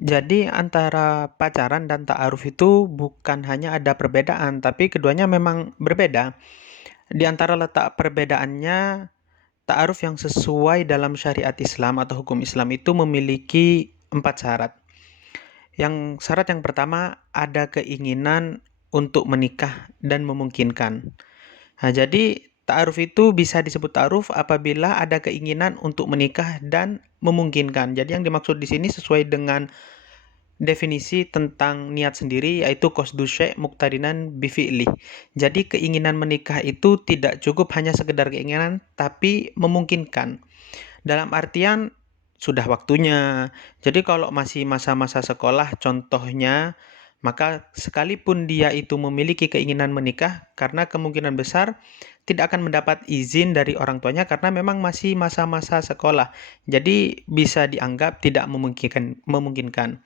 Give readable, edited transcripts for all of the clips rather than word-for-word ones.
Jadi antara pacaran dan ta'aruf itu bukan hanya ada perbedaan, tapi keduanya memang berbeda. Di antara letak perbedaannya, ta'aruf yang sesuai dalam syariat Islam atau hukum Islam itu memiliki 4 syarat. Syarat yang pertama, ada keinginan untuk menikah dan memungkinkan. Nah, jadi ta'aruf itu bisa disebut ta'aruf apabila ada keinginan untuk menikah dan memungkinkan. Jadi yang dimaksud di sini sesuai dengan definisi tentang niat sendiri, yaitu qasdu syai' muqtarinan bi fi'li. Jadi keinginan menikah itu tidak cukup hanya sekedar keinginan, tapi memungkinkan. Dalam artian sudah waktunya. Jadi kalau masih masa-masa sekolah contohnya, maka sekalipun dia itu memiliki keinginan menikah, karena kemungkinan besar tidak akan mendapat izin dari orang tuanya karena memang masih masa-masa sekolah. Jadi bisa dianggap tidak memungkinkan.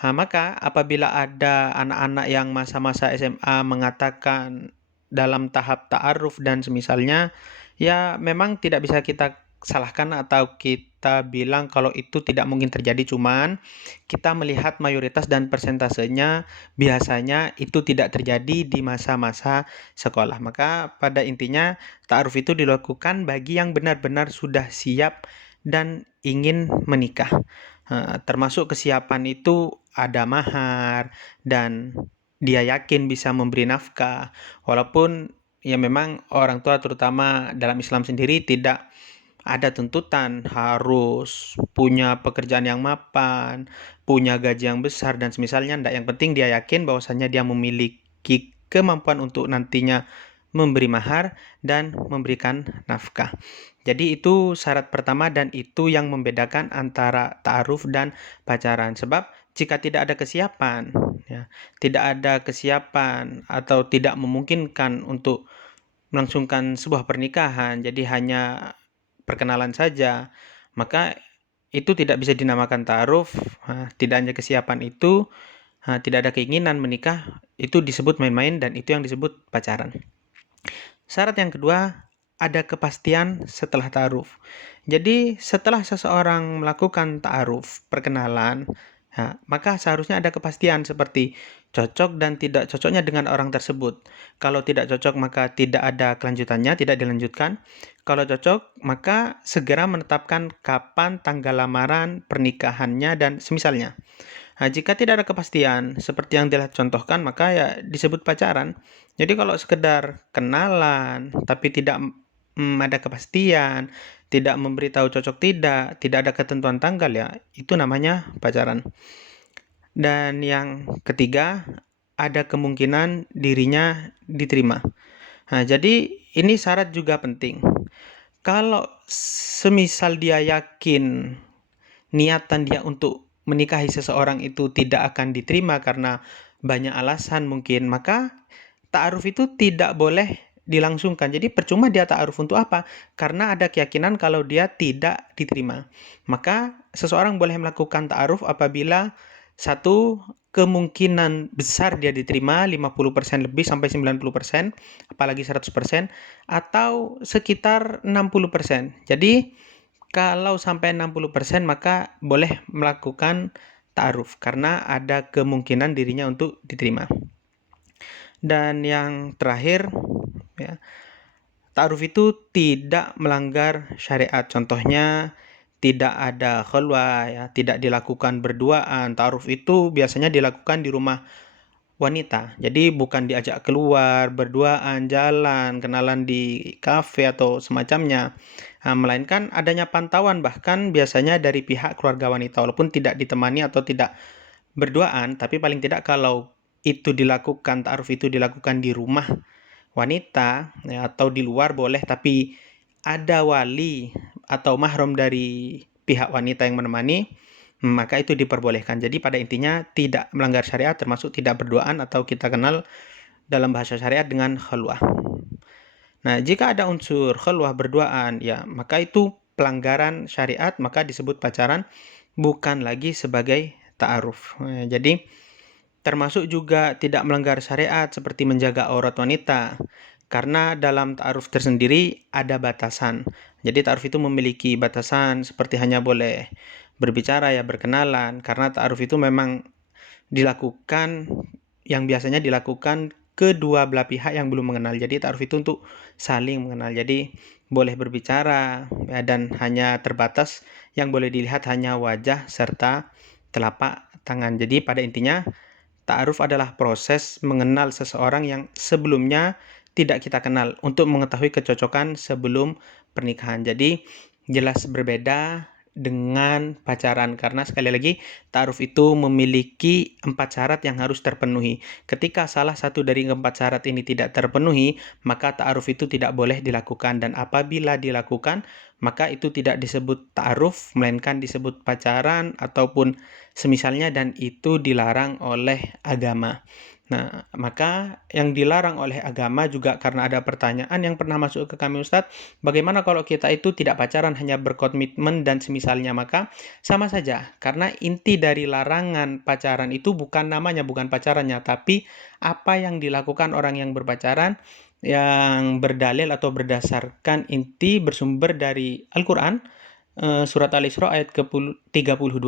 Maka apabila ada anak-anak yang masa-masa SMA mengatakan dalam tahap ta'aruf dan semisalnya, ya memang tidak bisa kita salahkan atau kita bilang kalau itu tidak mungkin terjadi, cuman kita melihat mayoritas dan persentasenya biasanya itu tidak terjadi di masa-masa sekolah. Maka pada intinya ta'aruf itu dilakukan bagi yang benar-benar sudah siap dan ingin menikah. Termasuk kesiapan itu ada mahar dan dia yakin bisa memberi nafkah, walaupun ya memang orang tua terutama dalam Islam sendiri tidak ada tuntutan harus punya pekerjaan yang mapan, punya gaji yang besar dan semisalnya ndak, yang penting dia yakin bahwasannya dia memiliki kemampuan untuk nantinya memberi mahar dan memberikan nafkah. Jadi itu syarat pertama dan itu yang membedakan antara ta'aruf dan pacaran. Sebab jika tidak ada kesiapan, ya, tidak ada kesiapan atau tidak memungkinkan untuk melangsungkan sebuah pernikahan, jadi hanya perkenalan saja, maka itu tidak bisa dinamakan ta'aruf. Tidak hanya kesiapan itu, tidak ada keinginan menikah, itu disebut main-main dan itu yang disebut pacaran. Syarat yang kedua, ada kepastian setelah ta'aruf. Jadi setelah seseorang melakukan ta'aruf, perkenalan, maka seharusnya ada kepastian seperti cocok dan tidak cocoknya dengan orang tersebut. Kalau tidak cocok maka tidak ada kelanjutannya, tidak dilanjutkan. Kalau cocok maka segera menetapkan kapan tanggal lamaran, pernikahannya, dan semisalnya. Jika tidak ada kepastian seperti yang telah contohkan, maka ya disebut pacaran. Jadi kalau sekedar kenalan tapi tidak ada kepastian, tidak memberitahu cocok tidak ada ketentuan tanggal, ya itu namanya pacaran. Dan yang ketiga, ada kemungkinan dirinya diterima. Jadi ini syarat juga penting. Kalau semisal dia yakin niatan dia untuk menikahi seseorang itu tidak akan diterima karena banyak alasan mungkin, maka ta'aruf itu tidak boleh dilangsungkan. Jadi percuma dia ta'aruf untuk apa? Karena ada keyakinan kalau dia tidak diterima. Maka seseorang boleh melakukan ta'aruf apabila satu, kemungkinan besar dia diterima 50% lebih sampai 90%, apalagi 100%, atau sekitar 60%. Jadi kalau sampai 60% maka boleh melakukan ta'aruf karena ada kemungkinan dirinya untuk diterima. Dan yang terakhir, ya, ta'aruf itu tidak melanggar syariat. Contohnya tidak ada khulwah, ya, tidak dilakukan berduaan. Ta'aruf itu biasanya dilakukan di rumah wanita. Jadi bukan diajak keluar, berduaan, jalan, kenalan di kafe atau semacamnya. Melainkan adanya pantauan bahkan biasanya dari pihak keluarga wanita, walaupun tidak ditemani atau tidak berduaan, tapi paling tidak kalau itu dilakukan, ta'aruf itu dilakukan di rumah wanita, ya, atau di luar boleh, tapi ada wali atau mahram dari pihak wanita yang menemani, maka itu diperbolehkan. Jadi pada intinya tidak melanggar syariat, termasuk tidak berduaan atau kita kenal dalam bahasa syariat dengan khulwah. Nah, jika ada unsur khulwah berduaan, ya maka itu pelanggaran syariat, maka disebut pacaran, bukan lagi sebagai ta'aruf. Jadi termasuk juga tidak melanggar syariat seperti menjaga aurat wanita, karena dalam ta'aruf tersendiri ada batasan. Jadi ta'aruf itu memiliki batasan seperti hanya boleh berbicara, ya berkenalan. Karena ta'aruf itu memang dilakukan, yang biasanya dilakukan kedua belah pihak yang belum mengenal. Jadi ta'aruf itu untuk saling mengenal. Jadi boleh berbicara, ya, dan hanya terbatas yang boleh dilihat hanya wajah serta telapak tangan. Jadi pada intinya ta'aruf adalah proses mengenal seseorang yang sebelumnya tidak kita kenal untuk mengetahui kecocokan sebelum pernikahan. Jadi jelas berbeda dengan pacaran, karena sekali lagi ta'aruf itu memiliki 4 syarat yang harus terpenuhi. Ketika salah satu dari 4 syarat ini tidak terpenuhi, maka ta'aruf itu tidak boleh dilakukan, dan apabila dilakukan maka itu tidak disebut ta'aruf melainkan disebut pacaran ataupun semisalnya, dan itu dilarang oleh agama. Nah, maka yang dilarang oleh agama juga karena ada pertanyaan yang pernah masuk ke kami, Ustadz, bagaimana kalau kita itu tidak pacaran, hanya berkomitmen dan semisalnya? Maka sama saja, karena inti dari larangan pacaran itu bukan namanya, bukan pacarannya, tapi apa yang dilakukan orang yang berpacaran, yang berdalil atau berdasarkan inti bersumber dari Al-Quran, surat Al-Isra ayat ke-32,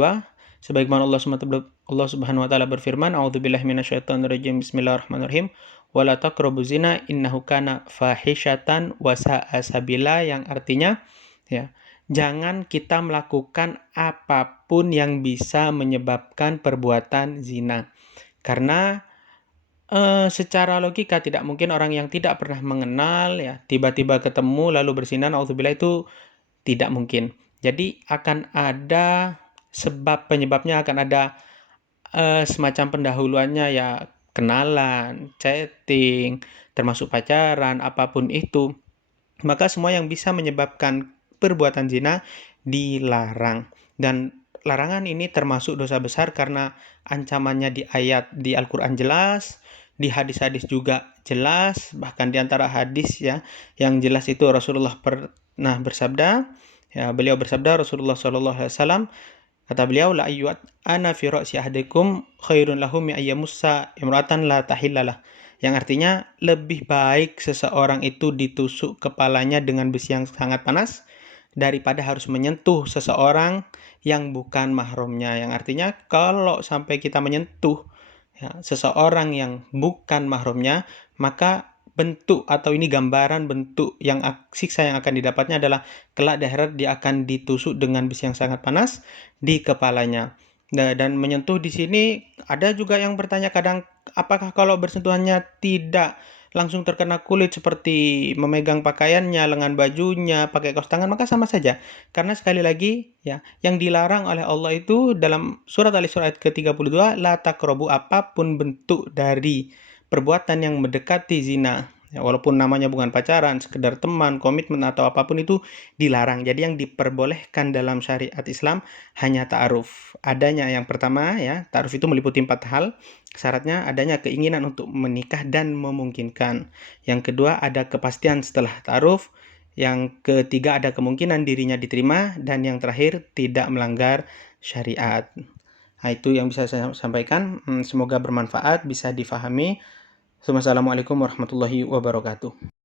sebagaimana Allah Subhanahu wa taala berfirman, "A'udzubillahi minasyaitonirrajim. Bismillahirrahmanirrahim. Wala taqrabuz zina innahu kana fahisyatan wa sa'a sabila," yang artinya, ya, jangan kita melakukan apapun yang bisa menyebabkan perbuatan zina. Karena secara logika tidak mungkin orang yang tidak pernah mengenal, ya, tiba-tiba ketemu lalu berzina, naudzubillah, itu tidak mungkin. Jadi akan ada sebab penyebabnya, akan ada semacam pendahuluannya, ya, kenalan, chatting, termasuk pacaran, apapun itu. Maka semua yang bisa menyebabkan perbuatan zina dilarang. Dan larangan ini termasuk dosa besar karena ancamannya di ayat di Al-Quran jelas, di hadis-hadis juga jelas. Bahkan di antara hadis, ya, yang jelas itu Rasulullah pernah bersabda, ya, beliau bersabda, Rasulullah SAW, kata beliau, la ayyuat ana fi ra'si ahadikum khairun lahu mi ayyamussa imra'atan la tahillalah. Yang artinya, lebih baik seseorang itu ditusuk kepalanya dengan besi yang sangat panas daripada harus menyentuh seseorang yang bukan mahramnya. Yang artinya, kalau sampai kita menyentuh, ya, seseorang yang bukan mahramnya, maka bentuk atau ini gambaran bentuk yang siksa yang akan didapatnya adalah kelak di akhirat dia akan ditusuk dengan besi yang sangat panas di kepalanya. Dan menyentuh di sini ada juga yang bertanya kadang, apakah kalau bersentuhannya tidak langsung terkena kulit seperti memegang pakaiannya, lengan bajunya, pakai kaos tangan, maka sama saja. Karena sekali lagi, ya, yang dilarang oleh Allah itu dalam surat Al-Isra ayat ke-32, la taqrabu, apapun bentuk dari perbuatan yang mendekati zina, ya, walaupun namanya bukan pacaran, sekedar teman, komitmen, atau apapun itu dilarang. Jadi yang diperbolehkan dalam syariat Islam hanya ta'aruf. Adanya yang pertama, ya, ta'aruf itu meliputi 4 hal. Syaratnya adanya keinginan untuk menikah dan memungkinkan. Yang kedua, ada kepastian setelah ta'aruf. Yang ketiga, ada kemungkinan dirinya diterima. Dan yang terakhir, tidak melanggar syariat. Nah, itu yang bisa saya sampaikan. Semoga bermanfaat, bisa difahami. Assalamualaikum warahmatullahi wabarakatuh.